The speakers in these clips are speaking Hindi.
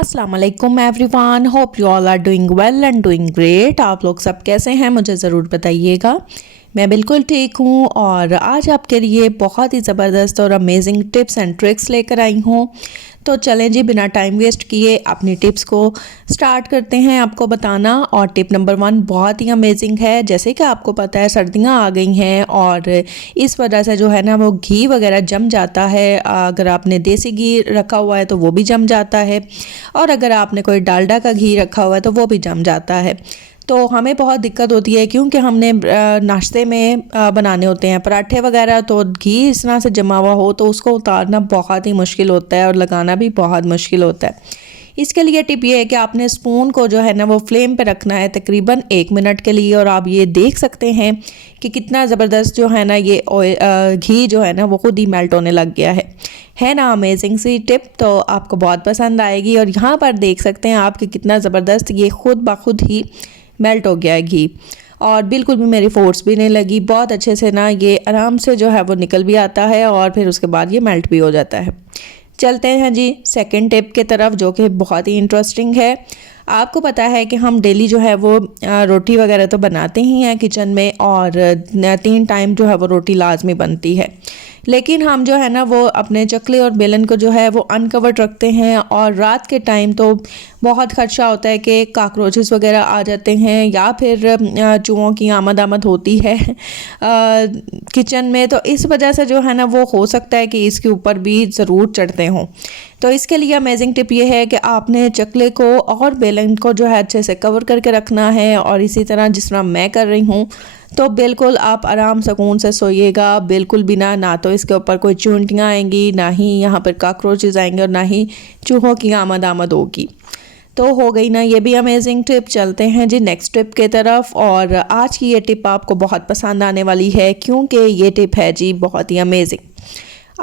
अस्सलाम वालेकुम everyone, hope you all are doing well and doing great. आप लोग सब कैसे हैं मुझे ज़रूर बताइएगा। मैं बिल्कुल ठीक हूँ और आज आपके लिए बहुत ही ज़बरदस्त और अमेजिंग टिप्स एंड ट्रिक्स लेकर आई हूँ। तो चलें जी, बिना टाइम वेस्ट किए अपनी टिप्स को स्टार्ट करते हैं आपको बताना। और टिप नंबर 1 बहुत ही अमेजिंग है। जैसे कि आपको पता है सर्दियाँ आ गई हैं और इस वजह से जो है ना वो घी वगैरह जम जाता है। अगर आपने देसी घी रखा हुआ है तो वो भी जम जाता है, और अगर आपने कोई डालडा का घी रखा हुआ है तो वो भी जम जाता है। तो हमें बहुत दिक्कत होती है क्योंकि हमने नाश्ते में बनाने होते हैं पराठे वगैरह, तो घी इस तरह से जमा हुआ हो तो उसको उतारना बहुत ही मुश्किल होता है और लगाना भी बहुत मुश्किल होता है। इसके लिए टिप ये है कि आपने स्पून को जो है ना वो फ्लेम पे रखना है तकरीबन 1 मिनट के लिए, और आप ये देख सकते हैं कि कितना ज़बरदस्त जो है ना ये घी जो है ना वो खुद ही मेल्ट होने लग गया है ना। अमेजिंग सी टिप, तो आपको बहुत पसंद आएगी। और यहाँ पर देख सकते हैं आप कि कितना ज़बरदस्त ये खुद ब खुद ही मेल्ट हो गया है घी, और बिल्कुल भी मेरी फोर्स भी नहीं लगी। बहुत अच्छे से ना ये आराम से जो है वो निकल भी आता है और फिर उसके बाद ये मेल्ट भी हो जाता है। चलते हैं जी सेकंड टिप के तरफ, जो कि बहुत ही इंटरेस्टिंग है। आपको पता है कि हम डेली जो है वो रोटी वगैरह तो बनाते ही हैं किचन में, और 3 टाइम जो है वो रोटी लाजमी बनती है। लेकिन हम जो है ना वो अपने चकले और बेलन को जो है वो अनकवर्ड रखते हैं, और रात के टाइम तो बहुत खदशा होता है कि काकरोचेस वगैरह आ जाते हैं या फिर चूहों की आमद होती है किचन में। तो इस वजह से जो है ना वो हो सकता है कि इसके ऊपर भी ज़रूर चढ़ते हों। तो इसके लिए अमेजिंग टिप ये है कि आपने चकले को और बेलन को जो है अच्छे से कवर करके रखना है, और इसी तरह जिस तरह मैं कर रही हूँ तो बिल्कुल आप आराम सुकून से सोइएगा, बिल्कुल बिना ना तो इसके ऊपर कोई चूंटियाँ आएंगी, ना ही यहाँ पर काकरोचेस आएंगे, और ना ही चूहों की आमद होगी। तो हो गई ना ये भी अमेजिंग टिप। चलते हैं जी नेक्स्ट टिप के तरफ, और आज की ये टिप आपको बहुत पसंद आने वाली है क्योंकि ये टिप है जी बहुत ही अमेजिंग।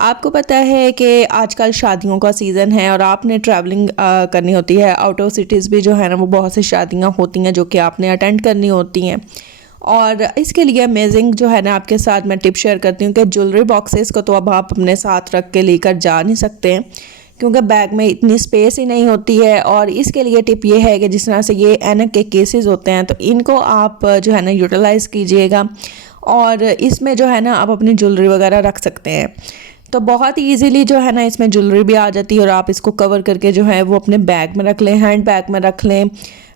आपको पता है कि आजकल शादियों का सीज़न है और आपने ट्रैवलिंग करनी होती है। आउट ऑफ सिटीज़ भी जो है ना वो बहुत सी शादियाँ होती हैं जो कि आपने अटेंड करनी होती हैं, और इसके लिए अमेजिंग जो है ना आपके साथ मैं टिप शेयर करती हूँ कि ज्वेलरी बॉक्सेस को तो अब आप अपने साथ रख के लेकर जा नहीं सकते हैं क्योंकि बैग में इतनी स्पेस ही नहीं होती है। और इसके लिए टिप ये है कि जिस तरह से ये ऐनक के केसेस होते हैं तो इनको आप जो है ना यूटिलाइज़ कीजिएगा, और इसमें जो है ना आप अपनी ज्वेलरी वगैरह रख सकते हैं। तो बहुत ही ईजीली जो है ना इसमें ज्वेलरी भी आ जाती है, और आप इसको कवर करके जो है वो अपने बैग में रख लें, हैंड बैग में रख लें,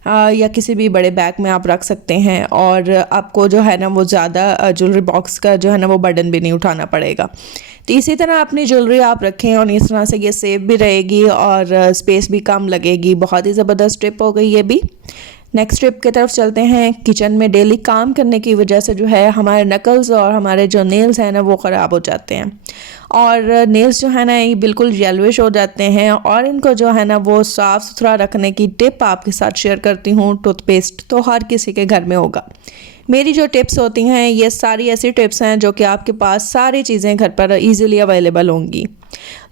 या किसी भी बड़े बैग में आप रख सकते हैं, और आपको जो है ना वो ज़्यादा ज्वेलरी बॉक्स का जो है ना वो बर्डन भी नहीं उठाना पड़ेगा। तो इसी तरह अपनी ज्वेलरी आप रखें और इस तरह से ये सेफ भी रहेगी और स्पेस भी कम लगेगी। बहुत ही ज़बरदस्त टिप हो गई ये भी। नेक्स्ट टिप की तरफ चलते हैं। किचन में डेली काम करने की वजह से जो है हमारे नकल्स और हमारे जो नेल्स हैं ना वो ख़राब हो जाते हैं, और नेल्स जो है ना ये बिल्कुल येलोइश हो जाते हैं, और इनको जो है ना वो साफ़ सुथरा रखने की टिप आपके साथ शेयर करती हूँ। टूथपेस्ट तो हर किसी के घर में होगा। मेरी जो टिप्स होती हैं ये सारी ऐसी टिप्स हैं जो कि आपके पास सारी चीज़ें घर पर इजीली अवेलेबल होंगी।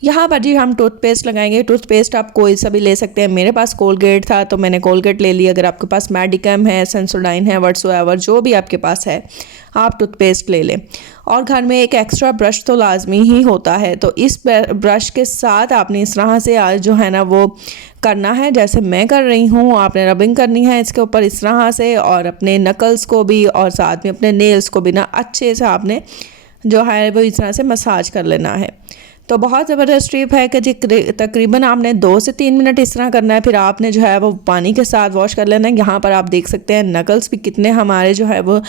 यहाँ पर जी हम टूथपेस्ट लगाएंगे। टूथपेस्ट आप कोई सा भी ले सकते हैं। मेरे पास कोलगेट था तो मैंने कोलगेट ले लिया। अगर आपके पास मेडिकम है, सेंसोडाइन है, व्हाट्सोएवर जो भी आपके पास है आप टूथपेस्ट ले लें। और घर में एक एक्स्ट्रा ब्रश तो लाजमी ही होता है, तो इस ब्रश के साथ आपने इस तरह से आज जो है ना वो करना है जैसे मैं कर रही हूँ। आपने रबिंग करनी है इसके ऊपर इस तरह से, और अपने नकल्स को भी और साथ में अपने नेल्स को भी ना अच्छे से आपने जो है वो इस तरह से मसाज कर लेना है। तो बहुत ज़बरदस्त टिप है कि जी तकरीबन आपने 2 से 3 मिनट इस तरह करना है, फिर आपने जो है वो पानी के साथ वॉश कर लेना है। यहाँ पर आप देख सकते हैं नकल्स भी कितने हमारे जो है वो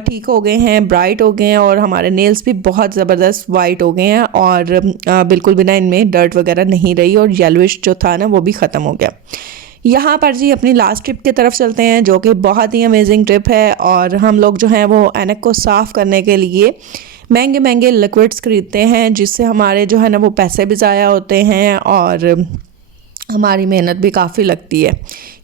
ठीक हो गए हैं, ब्राइट हो गए हैं, और हमारे नेल्स भी बहुत ज़बरदस्त वाइट हो गए हैं, और बिल्कुल भी ना इनमें डर्ट वगैरह नहीं रही, और येलोइश जो था ना वो भी ख़त्म हो गया। यहाँ पर जी अपनी लास्ट टिप की तरफ चलते हैं जो कि बहुत ही अमेजिंग टिप है। और हम लोग जो है वो ऐनक को साफ़ करने के लिए महंगे महंगे लिक्विड्स खरीदते हैं, जिससे हमारे जो है ना वो पैसे भी ज़ाया होते हैं और हमारी मेहनत भी काफ़ी लगती है,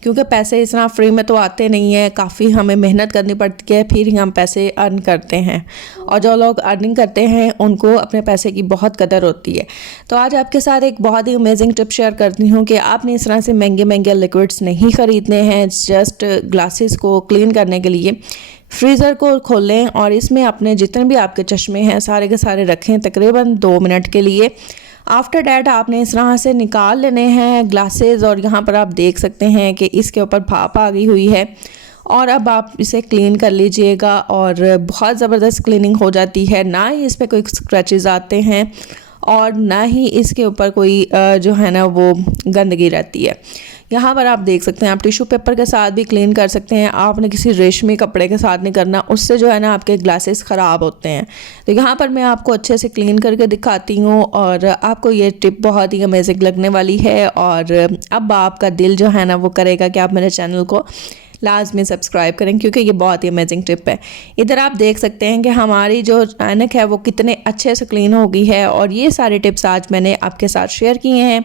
क्योंकि पैसे इस तरह फ्री में तो आते नहीं हैं, काफ़ी हमें मेहनत करनी पड़ती है, फिर ही हम पैसे अर्न करते हैं। और जो लोग अर्निंग करते हैं उनको अपने पैसे की बहुत कदर होती है। तो आज आपके साथ एक बहुत ही अमेजिंग टिप शेयर करती हूँ कि आपने इस तरह से महंगे महंगे लिक्विड्स नहीं ख़रीदने हैं। जस्ट ग्लासेस को क्लीन करने के लिए फ्रीज़र को खोलें और इसमें अपने जितने भी आपके चश्मे हैं सारे के सारे रखें तकरीबन 2 मिनट के लिए। आफ्टर डैट आपने इस तरह से निकाल लेने हैं ग्लासेस और यहाँ पर आप देख सकते हैं कि इसके ऊपर भाप आ गई हुई है। और अब आप इसे क्लीन कर लीजिएगा और बहुत ज़बरदस्त क्लीनिंग हो जाती है, ना ही इस पर कोई स्क्रैचेस आते हैं और ना ही इसके ऊपर कोई जो है ना वो गंदगी रहती है। यहाँ पर आप देख सकते हैं, आप टिश्यू पेपर के साथ भी क्लीन कर सकते हैं, आपने किसी रेशमी कपड़े के साथ नहीं करना, उससे जो है ना आपके ग्लासेस ख़राब होते हैं। तो यहाँ पर मैं आपको अच्छे से क्लीन करके दिखाती हूँ और आपको ये टिप बहुत ही अमेजिंग लगने वाली है। और अब आपका दिल जो है ना वो करेगा कि आप मेरे चैनल को लाजमी सब्सक्राइब करें, क्योंकि ये बहुत ही अमेजिंग टिप है। इधर आप देख सकते हैं कि हमारी जो ऐनक है वो कितने अच्छे से क्लीन हो गई है और ये सारे टिप्स आज मैंने आपके साथ शेयर किए हैं।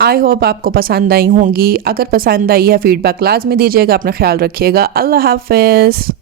आई होप आपको पसंद आई होंगी। अगर पसंद आई है फीडबैक लाजमी दीजिएगा। अपना ख्याल रखिएगा। अल्लाह हाफ़िज़।